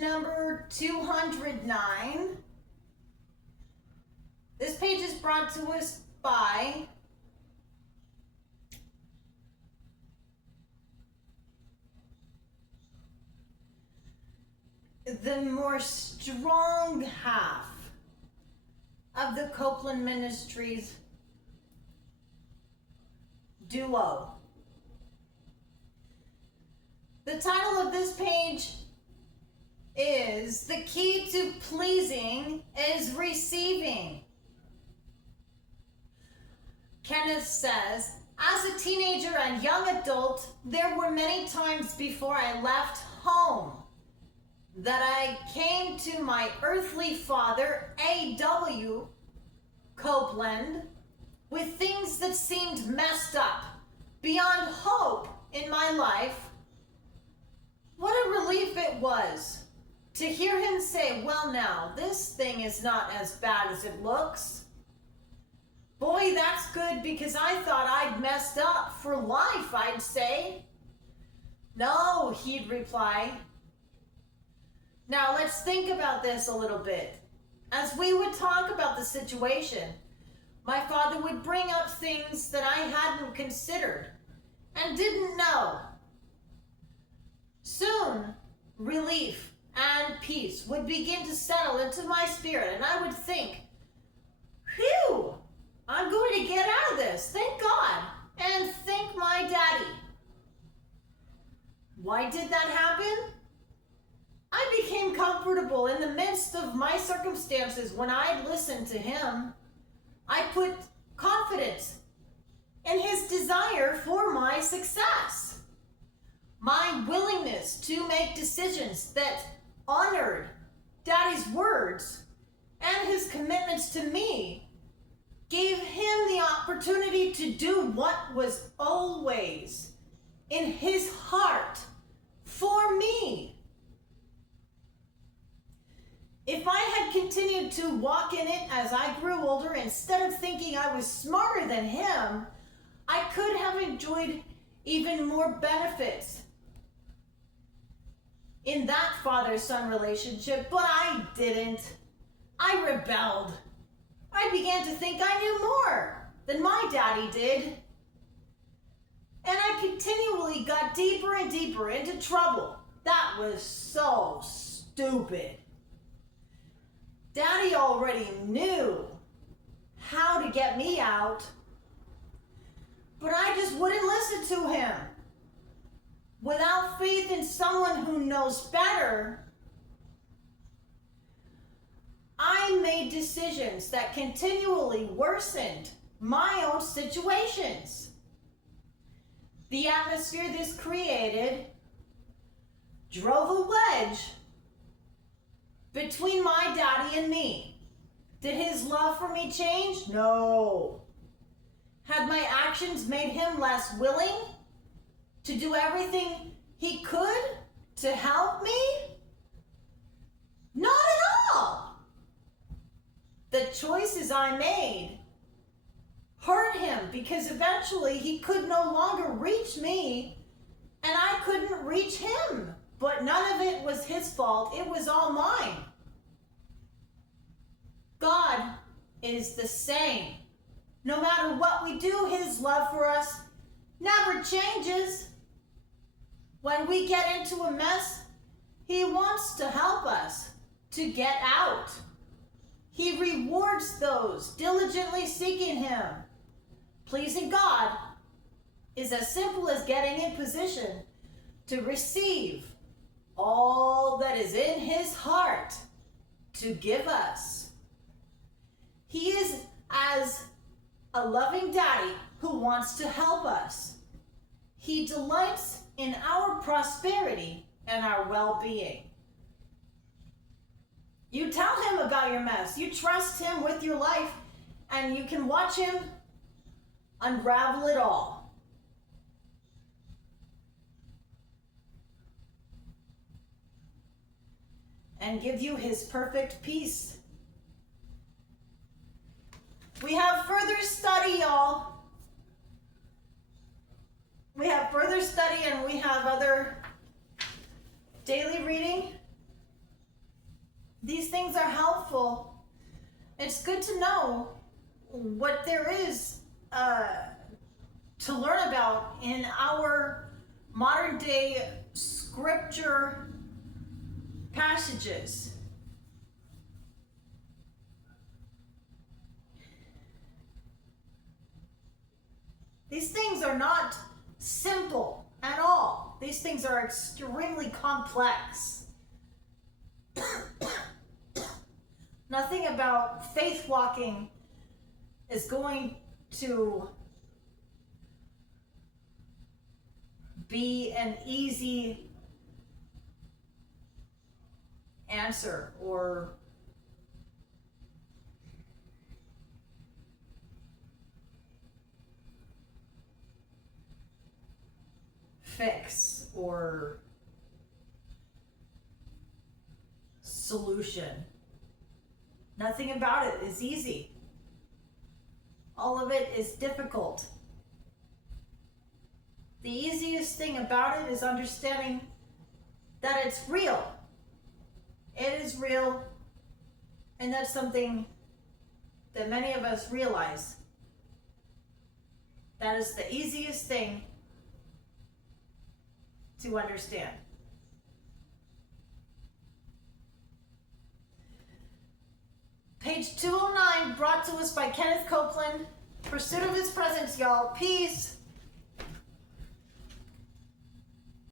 number 209. This page is brought to us by the more strong half of the Copeland Ministries duo. The title of this page is "The Key to Pleasing is Receiving." Kenneth says, as a teenager and young adult, there were many times before I left home that I came to my earthly father, A.W. Copeland, with things that seemed messed up, beyond hope in my life. What a relief it was to hear him say, well now, this thing is not as bad as it looks. Boy, that's good, because I thought I'd messed up for life, I'd say. No, he'd reply. Now let's think about this a little bit. As we would talk about the situation, my father would bring up things that I hadn't considered and didn't know. Soon, relief and peace would begin to settle into my spirit, and I would think, phew, I'm going to get out of this, thank God, and thank my daddy. Why did that happen? I became comfortable in the midst of my circumstances when I listened to him. I put confidence in his desire for my success. My willingness to make decisions that honored Daddy's words and his commitments to me gave him the opportunity to do what was always in his heart for me. If I had continued to walk in it as I grew older, instead of thinking I was smarter than him, I could have enjoyed even more benefits in that father-son relationship, but I didn't. I rebelled. I began to think I knew more than my daddy did. And I continually got deeper and deeper into trouble. That was so stupid. Daddy already knew how to get me out, but I just wouldn't listen to him. Without faith in someone who knows better, I made decisions that continually worsened my own situations. The atmosphere this created drove a wedge between my daddy and me. Did his love for me change? No. Had my actions made him less willing to do everything he could to help me? Not at all. The choices I made hurt him because eventually he could no longer reach me and I couldn't reach him. But none of it was his fault. It was all mine. God is the same. No matter what we do, his love for us never changes. When we get into a mess, he wants to help us to get out. He rewards those diligently seeking him. Pleasing God is as simple as getting in position to receive all that is in his heart to give us. He is as a loving daddy who wants to help us. He delights in our prosperity and our well-being. You tell him about your mess. You trust him with your life, and you can watch him unravel it all. And give you his perfect peace. We have further study, y'all. We have further study and we have other daily reading these things are helpful. It's good to know what there is to learn about in our modern day scripture passages. These things are not simple at all. These things are extremely complex. Nothing about faith walking is going to be an easy answer or fix or solution. Nothing about it is easy. All of it is difficult. The easiest thing about it is understanding that it's real. It is real, and that's something that many of us realize. That is the easiest thing to understand. Page 209, brought to us by Kenneth Copeland. Pursuit of His presence, y'all. Peace.